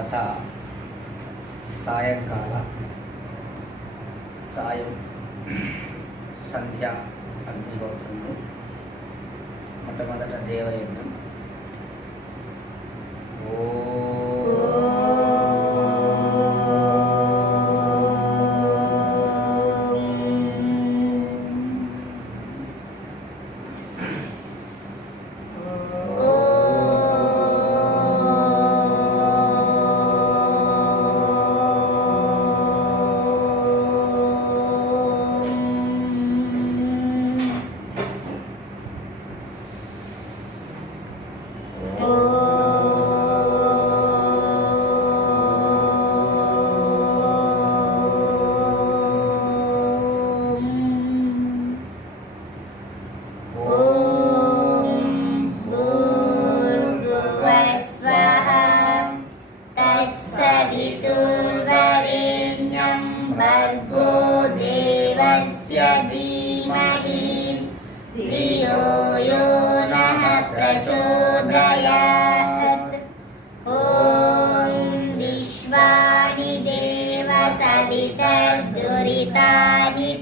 అత సాయంకాల సాయం సంధ్య అగ్నిహోత్రములు మొట్టమొదట దేవయజ్ఞం. भर्गो देवस्य धीमहि धियो यो नः प्रचोदयात्। ॐ विश्वानि देव सवितर्दुरितानि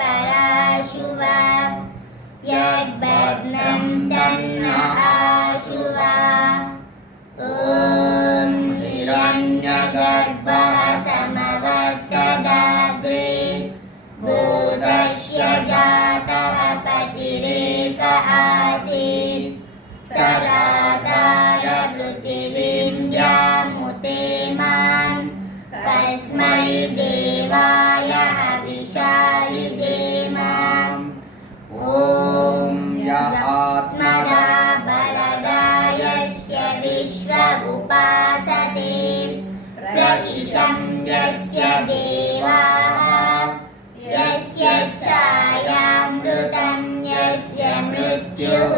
पराशुवा यद्भग्नं तन्नः आशुवा। ॐ हिरण्यगर्भः समवर्तदाग्रे भूतस्य जातः पतिरेक आसीत् सदाधारपृथिवीं यामुते मां तस्मै देवाय हविषा विधेमाम्। ॐ आत्मदा बलदायस्य विश्व उपासते प्रशिशं यस्य देवाः यस्य छायामृतं यस्य मृत्युः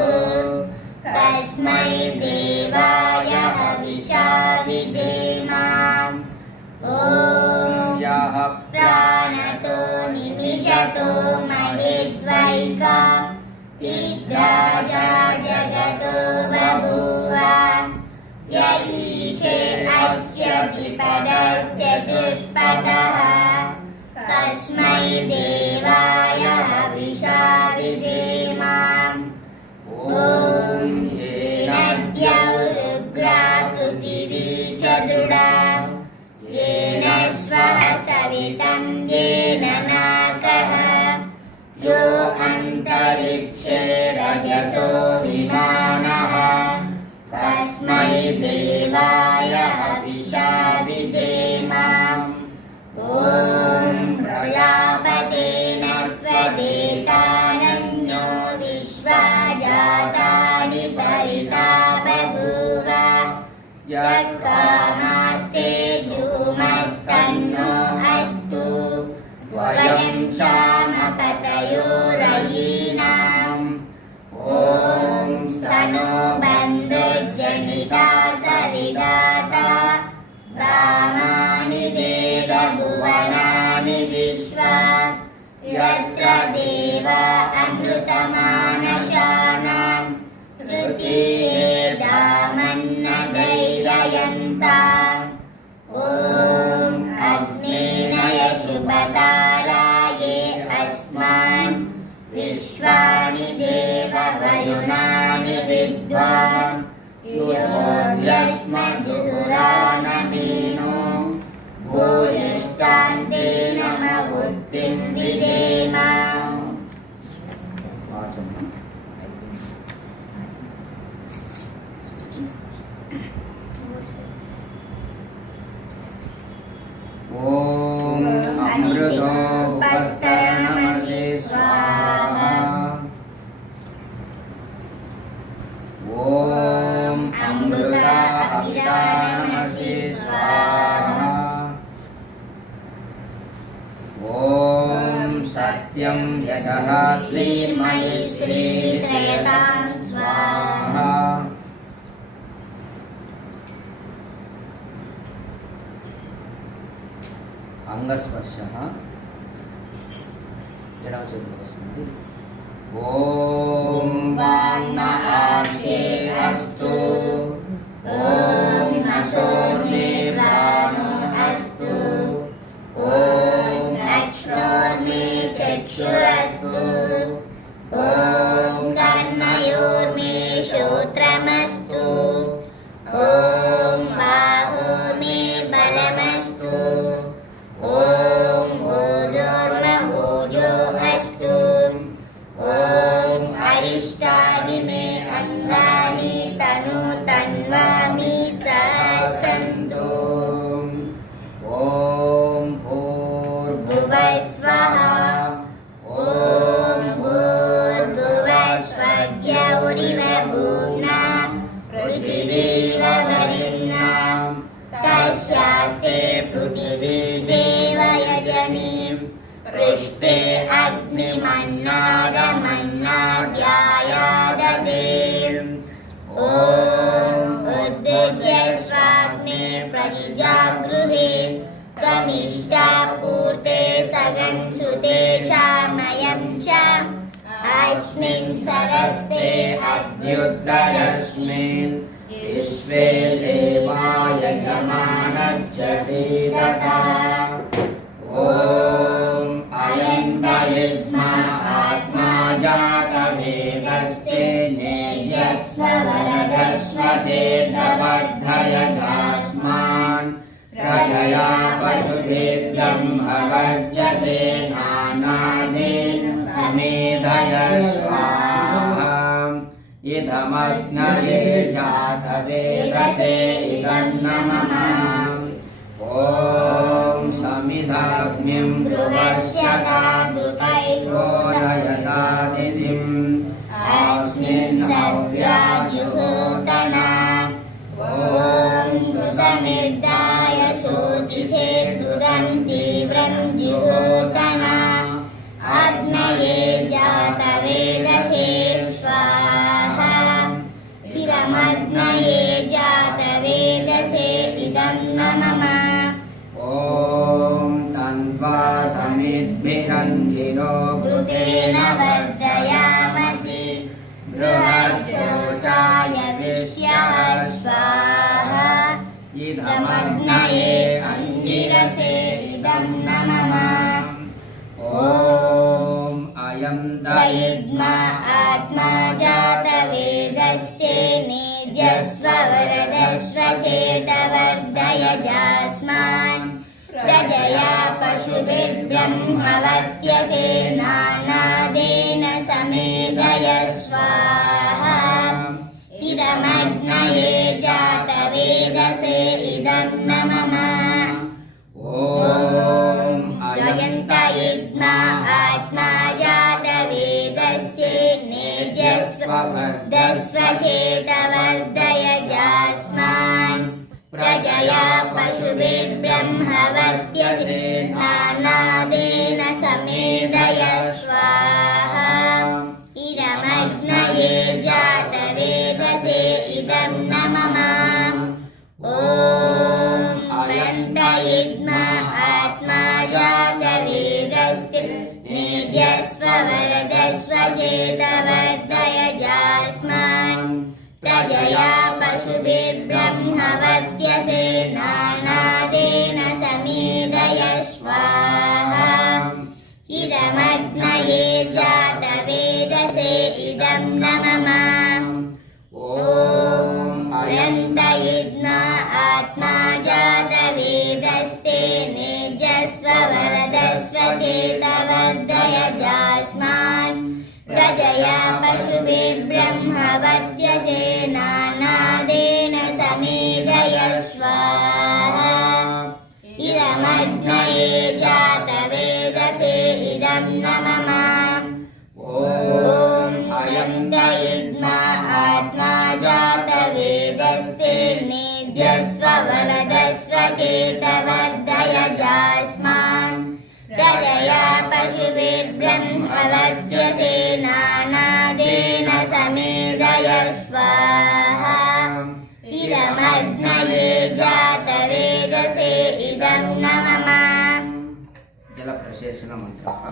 तस्मै देवाय हविषा विधेमाम्। ॐ प्राणतो निमिषतो महेद्वैका पित्राजा जगतो बभूव य ईशे अस्य द्विपदश्चतुष्पदः तस्मै देवाय हविषा विधेमाम्। ॐ नद्यौ रुद्रा पृथिवी च दृढा येन स्वः सवितं येन नाकः यो अन्तरिक्षे रजसो विमानः तस्मै देवाय हविषा विधेमाम्। ॐ प्रजापतेन त्वदेतानन्यो विश्वा जातानि परिता बभूव यत्कामास्ते जुहुमस्तन्नो अस्तु वयं क्षामपतयो रयीणाम्। ॐ सनो बन्धुर्जनिता सविधाता दामानि वेद भुवनानि विश्वा यत्र देवा अमृतमानशानां श्रुतियेदामन्न दैर्ययन्ताम्। ॐ अग्नेनय शुभताराये अस्मान् विश्वानि देववयुनानि विद्वान् योऽद्यस्मजुहुरानमीनो भूयिष्ठान्ते नमवुक्तिं विधेमाम्। ॐ अमृतोपस्तरणमसि स्वाहा। ॐ अमृताभिधानमसि स्वाहा। ॐ सत्यं यशः श्रीमयि श्रीवित्रयतां स्वाहा। అంగస్పర్శ ఎడమ చేతికి వస్తుంది. ఓం వాన్నఆశే అస్తు ఓం నశోర్మే मन्नादमन्नाद्यायाददे ॐ उद्युज्य स्वाग्ने प्रतिजागृहे त्वमिष्टापूर्ते सगं श्रुते चामयं च अस्मिन् सरस्ते अद्युत्तरस्मिन् विश्वे देवाय यजमानश्च सीदता ॐ अयन्तयिद्मा आत्मा जातवेदस्ते नेयस्व वरदस्व चेतवर्धयजास्मान् प्रजया पशुभिर्ब्रह्म वर्चसे नानादेन समेधय स्वाहा इदमग्नये जातवेदसे इदन्नमः ॐ समिधाग्निं गृहस्यता द्रुतैर्गोदयतादितिम् अस्मिन् हव्याजुहोतना ॐ सुसमिर्दाय शोचिषे हृदं तीव्रं जुहोतना अग्नये जातवेदसे स्वाहा इदमग्नये जातवेदसे इदं नमः ॐ तन्वा समिद्भिरङ्गिरो घृतेन वर्धयामसि बृहच्छोचाय विष्यः स्वाहा इदमग्नये अङ्गिरसे इदं नमः ॐ अयं दयिद्मा आत्मा जातवेदस्ते निजस्व वरदस्व चेतवर्धयजास्मान् प्रजया पशुभिर्ब्रह्मवत्यसे नानादेन समेधय स्वाहा इदमग्नये जातवेदसे इदं नमः ॐ जयन्तयिद्मा आत्मा जातवेदस्ते नेजस्व दस्व चेतवर्धयजास्मान् प्रजया पशुभिर्ब्रह्मवत्यसे नानादेन समेधय स्वाहा इदमग्नये जातवेदसे इदं नमः ॐ अयन्तयिद्मा आत्मा जातवेदस्ते निजस्व वरदस्व चेतवर्धयजास्मान् प्रजया पशुभिर्ब्रह्मवत्यसे नानादेन समेधय स्वाहा इदमग्नये जातवेदसे इदं नमः ॐ अयन्तयिद्मा आत्मा जातवेदस्ते निजस्व वरदस्व चेतवर्धयजास्मान् प्रजया पशुभिर्ब्रह्मवत्यसे नानादेन समेधय स्वाहा इदमग्नये जातवेदसे इदं नमः ॐ अयन्तयिद्मा आत्मा जातवेदस्ते निजस्व वरदस्व चेतवर्धयजास्मान् प्रजया पशुभिर्ब्रह्मवत्यसे नानादेन समेधय स्वाहा इदमग्नये जातवेदसे इदं नमः जलप्रशेषण मन्त्रः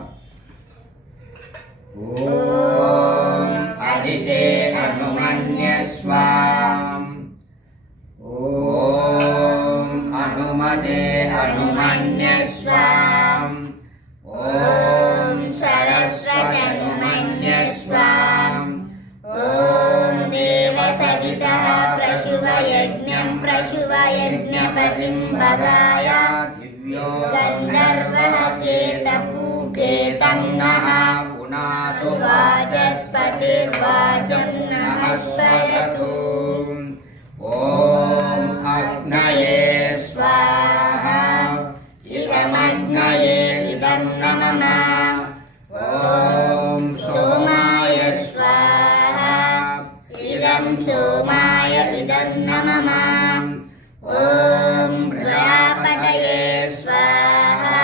ॐ अदिते अनुमन्यस्व ॐ अनुमते अनुमन्यस्व ॐ सरस्वत्यनुमन्यस्व ॐ देवसवितः प्रशुवयज्ञं प्रशुवयज्ञपतिं भगाय दिव्यो गन्धर्वः केतपूकेतं नः पुनातु वाचस्पतिर्वाचं नः स्वयतु ॐ अग्नये स्वाहा इदमग्नये इदं नमः ॐ सोमाय स्वाहा इदं सोमाय इदं नमः ॐ प्रजापतये स्वाहा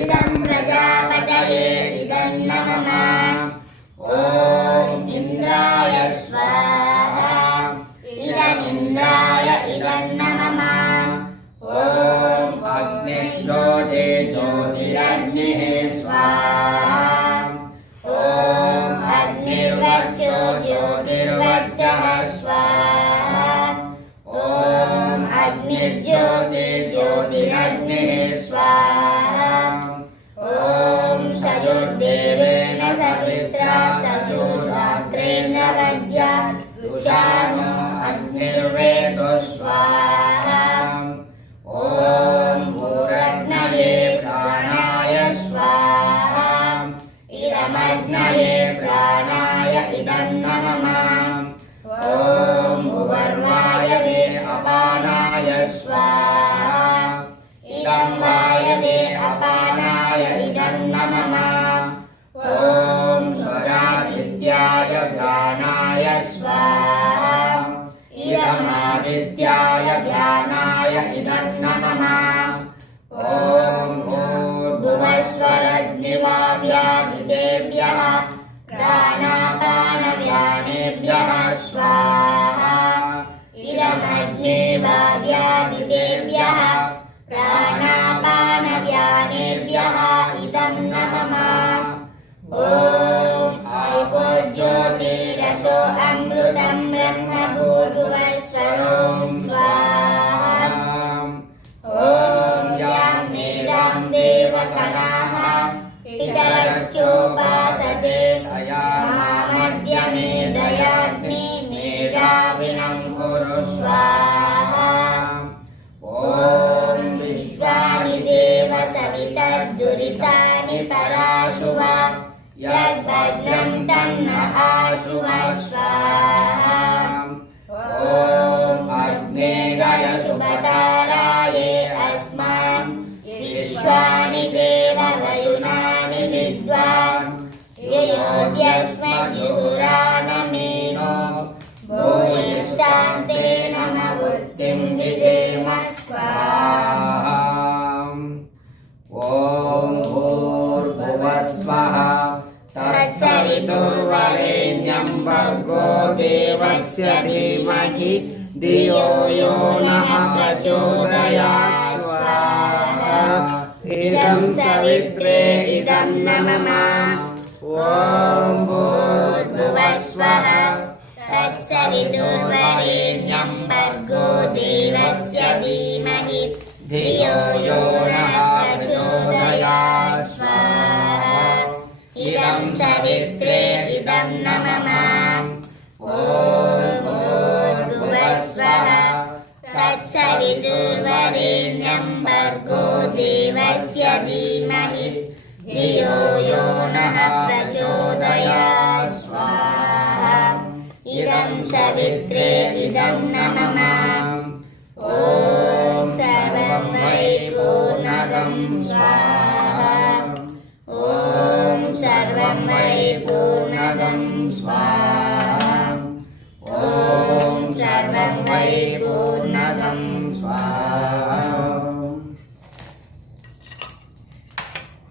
इदं प्रजापतये इदं नमः स्वाहा ॐ भूरग्नये प्राणाय स्वाहा इदमग्नये प्राणाय इदं नमः ॐ भुवर्वायवे अपानाय स्वाहा इदं वायवे अपानाय इदं नमः ॐ स्वरादित्याय व्यानाय स्वाहा इदमादित्याय व्यानाय इदं नमः ॐ भूर्भुवस्वरग्निवाव्यादिदेव्यः प्राणापानव्यानेभ्यः स्वाहा इदमग्निवाव्यादिदेव्यः प्राणापानव्यानेभ्यः इदं नमः ॐ ऐपोज्योतिरसो अमृतं ब्रह्म भूर्भुवस्वरों स्वाहा ॐ यां मेधां देवकणाः पितरच्चोपासते मामद्य मेधयाग्नि मेधाविनं कुरु स्वाहा ॐ विश्वानि देव सवितर्दुरितानि पराशुव यद्भद्रं तन्न आशुव स्वाहा ॐ अग्नेय शुभताराये अस्मान् विश्वानि देववयुनानि विद्वान् ययोद्यस्मज्जुहुरानमेनो भूयिष्ठान्ते नमवुक्तिं विधेम स्वाहा ॐ भूर्भुवस्वः तत्सवितुर्वरेण्यं भर्गो देवस्य धीमहि धियो यो नः प्रचोदयात् स्वाहा इदं सवित्रे इदं नमः ॐ भूर्भुवस्वः तत्सवितुर्वरेण्यं भर्गो देवस्य धीमहि धियो यो नः प्रचोदयात् स्वाहा इदं सवित्रे इदं नमः ॐ भूर्भुवस्वः तत्सवितुर्वरेण्यं भर्गो देवस्य धीमहि धियो यो नः प्रचोदयात् स्वाहा इदं सवित्रे इदं नमः ॐ सर्वं वै पूर्णगं स्वाहा ॐ सर्वं वै पूर्णगं स्वाहा ॐ सर्वं वै पूर्णगं स्वाहा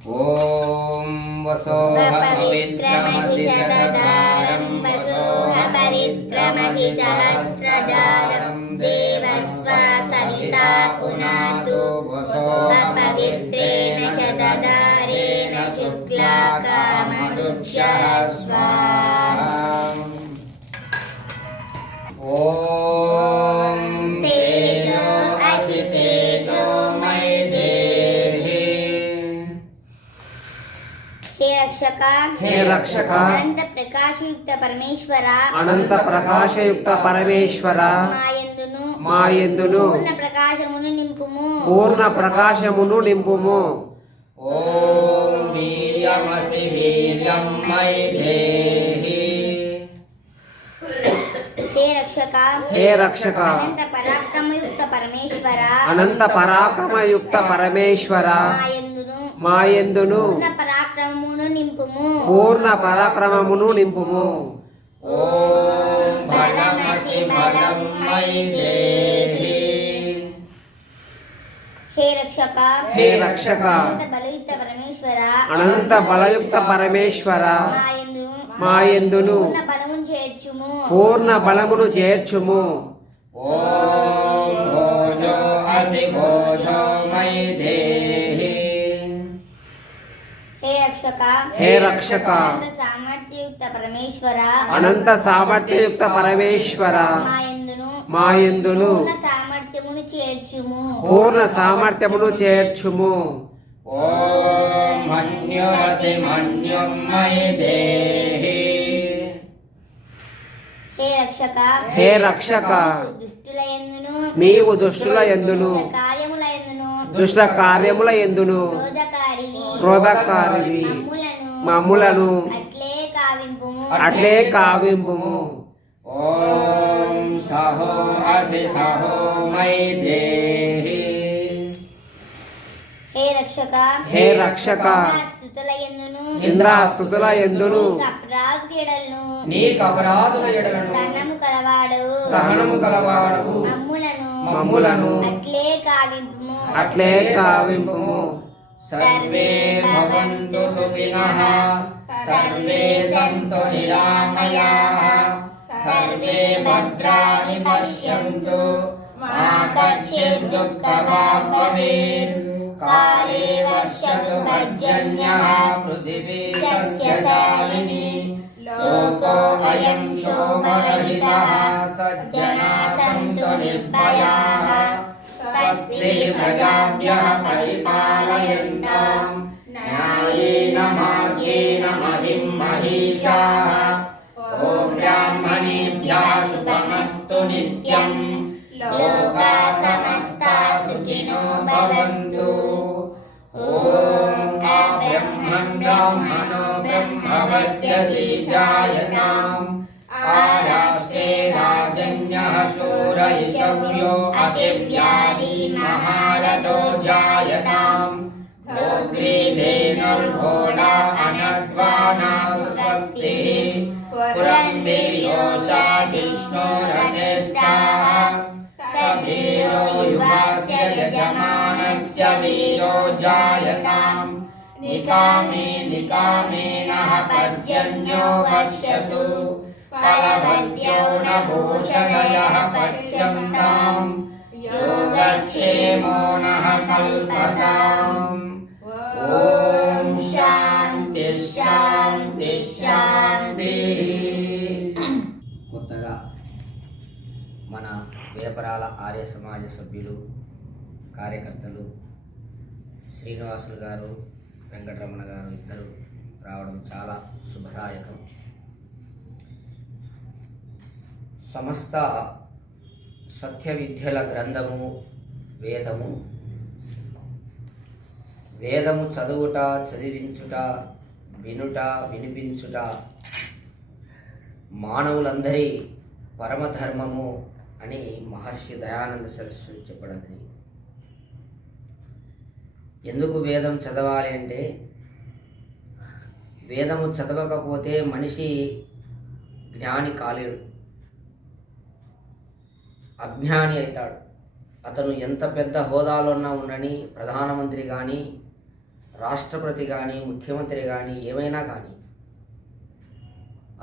ॐ वसोह पवित्रमहि शतधारं वसोह पवित्रमहि सहस्रधारं देवस्वा सविता पुनातु पवित्रेण शतधारेण शुक्लाकामदुक्षः स्वाहा ॐ तेजो असि तेजोमय देहि हे रक्षक अनंत प्रकाशयुक्त परमेश्वर అనంత ప్రకాశయుక్త పరమేశ్వర మాయందును పూర్ణ ప్రకాశమును నింపుము పూర్ణ ప్రకాశమును నింపుము ॐ वीर्यमसि वीर्यं मयि देहि हे रक्षक అనంత పరాక్రమయుక్త పరమేశ్వర అనంత పరాక్రమయుక్త పరమేశ్వర మాయందును పూర్ణ పరాక్రమమును నింపుము పూర్ణ పరాక్రమమును నింపుము ఓం బలమసి బలం మయి దేహి హే రక్షక అనంత బలయుక్త పరమేశ్వర అనంత బలయుక్త పరమేశ్వర మాయందును పూర్ణ బలమును చేర్చుము పూర్ణ బలమును చేర్చుము ఓం భోజో అసి భోజో మయి దేహి హే రక్షక అనంత సామర్థ్యయుక్త పరమేశ్వర అనంత సామర్థ్యయుక్త పరమేశ్వర మాయందును పూర్ణ సామర్థ్యమును చేర్చుము పూర్ణ సామర్థ్యమును చేర్చుము ఓం మన్యో అసి మన్యం మయి దేహి హే రక్షక దుష్టుల యందును నీవు దుష్టుల ఎందును కార్యముల ఎందును దుష్ట కార్యముల ఎందును క్రోధకారివి మమ్ములను అట్లే కావింపుము. ఓం సహో అసి సహో మై దేహి. హే రక్షక హే రక్షక స్తుతుల ఎందును ఇంద్రాస్తుతుల ఎందును నీకు అపరాధుల ఎడలను సహనము కలవాడవు మమ్ములను అట్లే కావింపుము. సర్వే భవంతు సుఖినః సర్వే సంతు నిరామయాః సర్వే భద్రాణి పశ్యంతు మా కచ్చిత్ దుఃఖభాగ్ భవేత్. కాలే వర్షతు పర్జన్యః పృథివీ సస్యశాలినీ లోకో అయం శోభరహితః సజ్జనాః సంతు నిర్భయాః. స్వస్తి ప్రజాభ్యః పరిపాలయంతాం న్యాయేన మార్గేణ మహిం మహీషాః. ఓం బ్రాహ్మణేభ్యः శుభమస్తు నిత్యం. లోకాః సమస్తాః సుఖినో భవంతు. ఓం అబ్రహ్మణ్ బ్రాహ్మణో బ్రహ్మవర్చసి జాయతాం. ఆరాష్ట్రే రాజన్యః శూరయిషవ్యో అతివ్యాధి మహారథో జాయతాం. గోగ్రీ ధేనుర్ఘోడా అనద్వానాసు స్వస్తిః. పురంధేర్యోషా జిష్ణోరతిష్ఠాః. సధీరో యువస్య యజమానస్య వీరో జాయతాం. నికామే నికామేనః పర్జన్యో వర్షతు. ఫలవద్యౌ న భూషదయః పశ్యంతాం. యోగక్షేమో నః కల్పతాం. ఓం శాంతి శాంతి శాంతి. కొత్తగా మన వేపరాల ఆర్య సమాజ సభ్యులు కార్యకర్తలు శ్రీనివాసులు గారు వెంకటరమణ గారు ఇద్దరు రావడం చాలా శుభదాయకం. సమస్త సత్య విద్యల గ్రంథము వేదము. వేదము చదువుట చదివించుట వినుట వినిపించుట మానవులందరి పరమధర్మము అని మహర్షి దయానంద సరస్వతి చెప్పడం జరిగింది. ఎందుకు వేదం చదవాలి అంటే, వేదము చదవకపోతే మనిషి జ్ఞాని కాలేడు, అజ్ఞాని అవుతాడు. అతను ఎంత పెద్ద హోదాలోన్నా ఉండని, ప్రధానమంత్రి కానీ రాష్ట్రపతి కానీ ముఖ్యమంత్రి కానీ ఏమైనా కానీ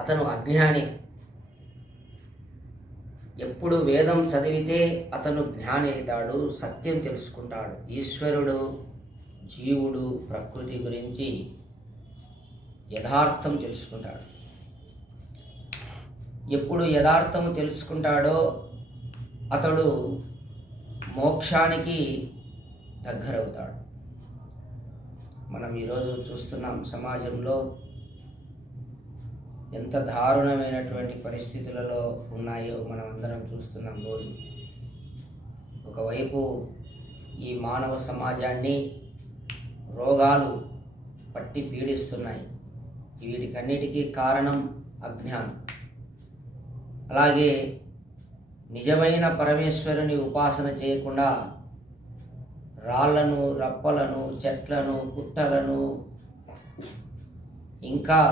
అతను అజ్ఞాని. ఎప్పుడు వేదం చదివితే అతను జ్ఞాని అవుతాడు, సత్యం తెలుసుకుంటాడు. ఈశ్వరుడు, జీవుడు, ప్రకృతి గురించి యథార్థం తెలుసుకుంటాడు. ఎప్పుడు యథార్థము తెలుసుకుంటాడో అతడు మోక్షానికి దగ్గరవుతాడు. మనం ఈరోజు చూస్తున్నాం సమాజంలో ఎంత దారుణమైనటువంటి పరిస్థితులలో ఉన్నాయో మనం అందరం చూస్తున్నాం రోజు. ఒకవైపు ఈ మానవ సమాజాన్ని రోగాలు పట్టి పీడిస్తున్నాయి. వీటికన్నిటికీ కారణం అజ్ఞానం. అలాగే నిజమైన పరమేశ్వరుని ఉపాసన చేయకుండా రాళ్లను, రప్పలను, చెట్లను, పుట్టలను, ఇంకా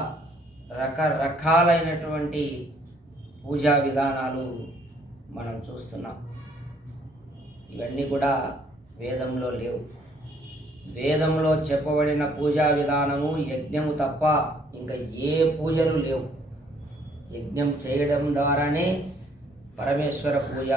రకరకాలైనటువంటి పూజా విధానాలు మనం చూస్తున్నాం. ఇవన్నీ కూడా వేదంలో లేవు. వేదంలో చెప్పబడిన పూజా విధానము యజ్ఞము తప్ప ఇంకా ఏ పూజలు లేవు. యజ్ఞం చేయడం ద్వారానే పరమేశ్వర పూజ